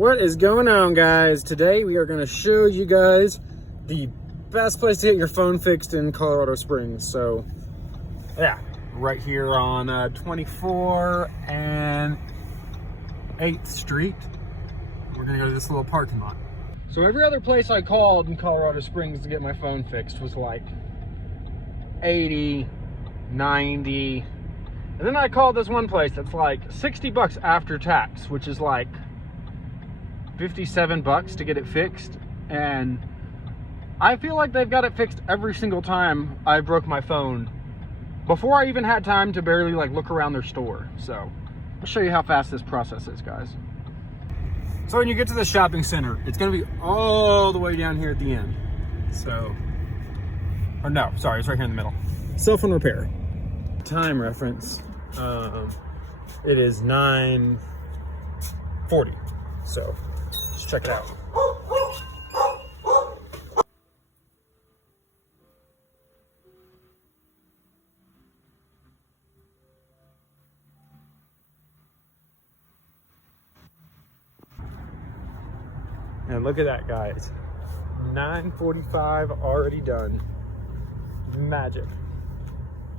What is going on, guys? Today we are going to show you guys the best place to get your phone fixed in Colorado Springs. So yeah, right here on 24 and 8th Street. We're going to go to this little parking lot. So every other place I called in Colorado Springs to get my phone fixed was like 80, 90. And then I called this one place that's like 60 bucks after tax, which is like 57 bucks to get it fixed. And I feel like they've got it fixed every single time I broke my phone before I even had time to barely like look around their store. So I'll show you how fast this process is, guys. So when you get to the shopping center, it's going to be all the way down here at the end. So, or no, sorry, it's right here in the middle. Cell phone repair. Time reference. It is 9:40. So let's check it out. And look at that, guys. 9:45 already done. Magic.